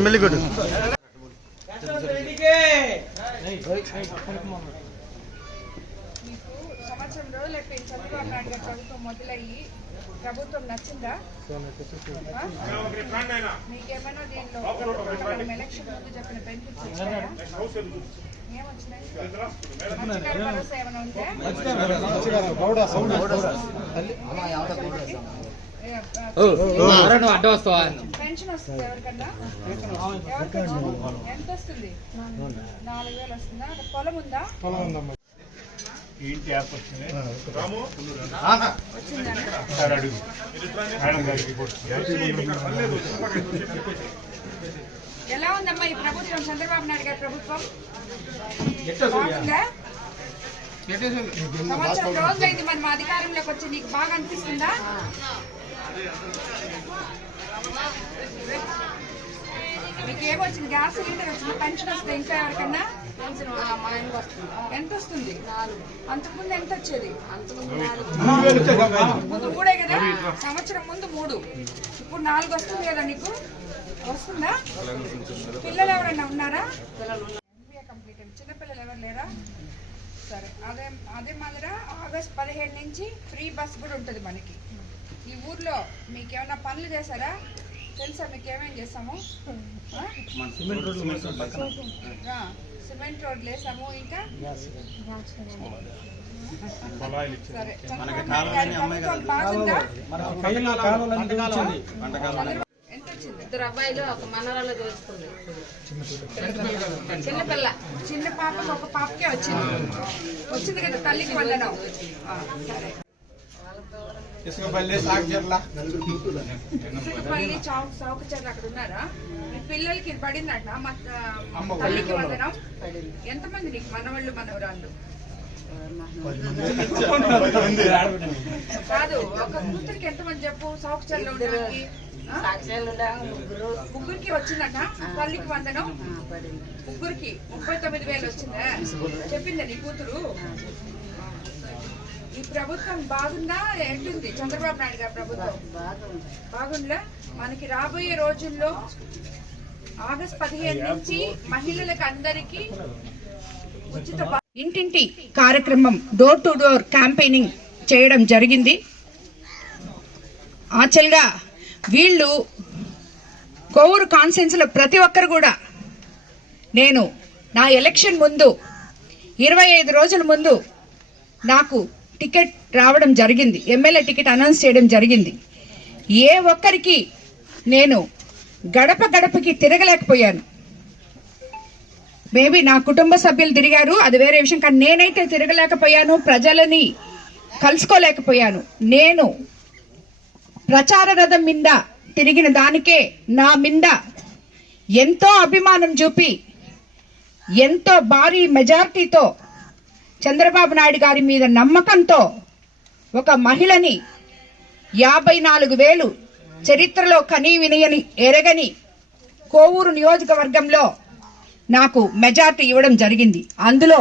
మెల్లికొట్టు మీకు సంవత్సరం రోజులు అయిపోయింది చంద్రబాబు నాయుడు గారి ప్రభుత్వం మొదలయ్యి ప్రభుత్వం నచ్చిందా? మీకేమైనా దీనిలో మనం ఎలక్షన్ ముందు చెప్పిన బెనిఫిట్స్ ఏమైనా ఉంటే అడ్డ వస్తావా పెన్షన్ వస్తుంది ఎవరికన్నా? ఎవరికన్నా? ఎంత వస్తుంది? నాలుగు వేలు వస్తుందా? పొలం ఉందా? పొలం యాప్ సార్ అడుగు. ఎలా ఉందమ్మా ఈ ప్రభుత్వం? చంద్రబాబు నాయుడు గారి ప్రభుత్వం? సంవత్సరం రోజులైంది మరి మా అధికారంలోకి వచ్చి నీకు బాగా అనిపిస్తుందా? మీకు ఏమొచ్చింది గ్యాస్ సిలిండర్ వచ్చింది? పెన్షన్ వస్తుంది ఇంకా ఎవరికన్నా? ఎంత వస్తుంది అంతకుముందు ఎంత వచ్చేది ముందు మూడే కదా? సంవత్సరం ముందు మూడు. ఇప్పుడు నాలుగు వస్తుంది కదా నీకు? వస్తుందా? పిల్లలు ఎవరైనా ఉన్నారా చిన్నపిల్లలు ఎవరు లేరా? సరే అదే అదే మాదిర ఆగస్ట్ పదిహేడు నుంచి ఫ్రీ బస్ కూడా ఉంటుంది మనకి. ఈ ఊర్లో మీకు ఏమైనా పనులు చేశారా? తెలుసా మీకు ఏమేమి చేసాము? ఆ? ఆ, సిమెంట్ రోడ్లు వేసాము ఇంకా? సరే బాగుందా? ఇద్దరు అబ్బాయిలు ఒక మనరాలు దోచుకుంది చిన్నపిల్ల చిన్న పాపకు ఒక పాపకే వచ్చింది. వచ్చింది కదా తల్లికి ఆ, సరే. ఇసుకపల్లి చౌక అక్కడ ఉన్నారా మీ పిల్లలకి పడిందట. మా తల్లికి వందనం. ఎంతమంది నీకు మనవాళ్ళు మనవరాళ్ళు? కాదు ఒక కూతురికి ఎంతమంది చెప్పు? చౌకచర్లు ఉండడానికి ముగ్గురికి వచ్చిందట. తల్లికి వందనం. ముగ్గురికి ముప్పై తొమ్మిది వేలు వచ్చిందా? చెప్పిందా నీ కూతురు? ఈ ప్రభుత్వం బాగుందా? ఏంటుంది? చంద్రబాబు నాయుడు గారి ప్రభుత్వం? బాగుందా? మనకి రాబోయే రోజుల్లో ఆగస్ట్ పదిహేను నుంచి మహిళలకు అందరికీ ఉచిత ఇంటింటి కార్యక్రమం డోర్ టు డోర్ క్యాంపెయినింగ్ చేయడం జరిగింది. యాక్చువల్గా వీళ్ళు కోవూరు కాన్సెన్స్లో ప్రతి ఒక్కరు కూడా నేను నా ఎలక్షన్ ముందు ఇరవై ఐదు రోజుల ముందు నాకు టికెట్ రావడం జరిగింది. ఎమ్మెల్యే టికెట్ అనౌన్స్ చేయడం జరిగింది. ఏ ఒక్కరికి నేను గడప గడపకి తిరగలేకపోయాను. మేబీ నా కుటుంబ సభ్యులు తిరిగారు అది వేరే విషయం కానీ నేనైతే తిరగలేకపోయాను ప్రజలని కలుసుకోలేకపోయాను. నేను ప్రచార రథం మింద తిరిగిన దానికే నా మింద ఎంతో అభిమానం చూపి ఎంతో భారీ మెజార్టీతో చంద్రబాబు నాయుడు గారి మీద నమ్మకంతో ఒక మహిళని యాభై నాలుగు వేలు చరిత్రలో కనీ వినయని ఎరగని కోవూరు నియోజకవర్గంలో నాకు మెజార్టీ ఇవ్వడం జరిగింది. అందులో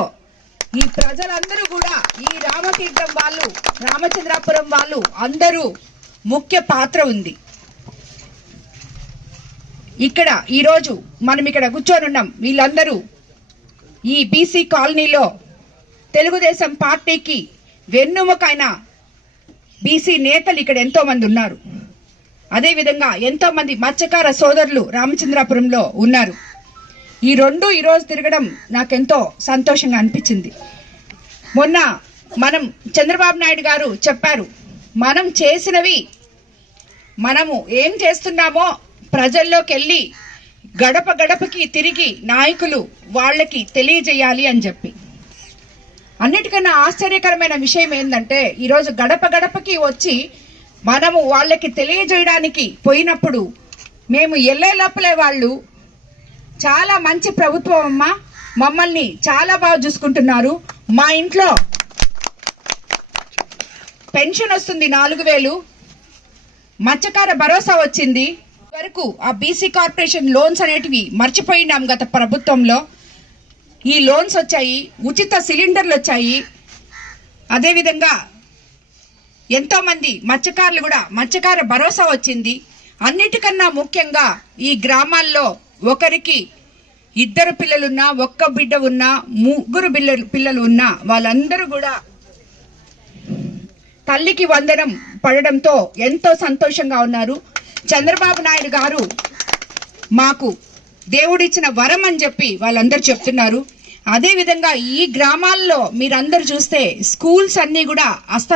ఈ ప్రజలందరూ కూడా ఈ రామతీర్థం వాళ్ళు రామచంద్రాపురం వాళ్ళు అందరూ ముఖ్య పాత్ర ఉంది. ఇక్కడ ఈరోజు మనం ఇక్కడ కూర్చొని ఉన్నాం వీళ్ళందరూ ఈ బీసీ కాలనీలో తెలుగుదేశం పార్టీకి వెన్నుముకైన బీసీ నేతలు ఇక్కడ ఎంతో మంది ఉన్నారు. అదేవిధంగా ఎంతో మంది మత్స్యకార సోదరులు రామచంద్రాపురంలో ఉన్నారు. ఈ రెండు ఈరోజు తిరగడం నాకెంతో సంతోషంగా అనిపించింది. మొన్న మనం చంద్రబాబు నాయుడు గారు చెప్పారు మనం చేసినవి మనము ఏం చేస్తున్నామో ప్రజల్లోకి వెళ్ళి గడప గడపకి తిరిగి నాయకులు వాళ్ళకి తెలియజేయాలి అని చెప్పి. అన్నిటికన్నా ఆశ్చర్యకరమైన విషయం ఏంటంటే ఈరోజు గడప గడపకి వచ్చి మనము వాళ్ళకి తెలియజేయడానికి పోయినప్పుడు మేము ఎల్లే లోపలే వాళ్ళు చాలా మంచి ప్రభుత్వం అమ్మ. మమ్మల్ని చాలా బాగా చూసుకుంటున్నారు. మా ఇంట్లో పెన్షన్ వస్తుంది నాలుగు వేలు. మత్స్యకార భరోసా వచ్చింది. వరకు ఆ బీసీ కార్పొరేషన్ లోన్స్ అనేటివి మర్చిపోయినాం గత ప్రభుత్వంలో. ఈ లోన్స్ వచ్చాయి ఉచిత సిలిండర్లు వచ్చాయి. అదేవిధంగా ఎంతోమంది మత్స్యకారులు కూడా మత్స్యకార భరోసా వచ్చింది. అన్నిటికన్నా ముఖ్యంగా ఈ గ్రామాల్లో ఒకరికి ఇద్దరు పిల్లలున్నా ఒక్క బిడ్డ ఉన్నా ముగ్గురు పిల్లలు పిల్లలు ఉన్నా వాళ్ళందరూ కూడా తల్లికి వందనం పడడంతో ఎంతో సంతోషంగా ఉన్నారు. చంద్రబాబు నాయుడు గారు మాకు దేవుడిచ్చిన వరం అని చెప్పి వాళ్ళందరూ చెప్తున్నారు. అదే విధంగా ఈ గ్రామాల్లో మీరందరూ చూస్తే స్కూల్స్ అన్నీ కూడా అస్త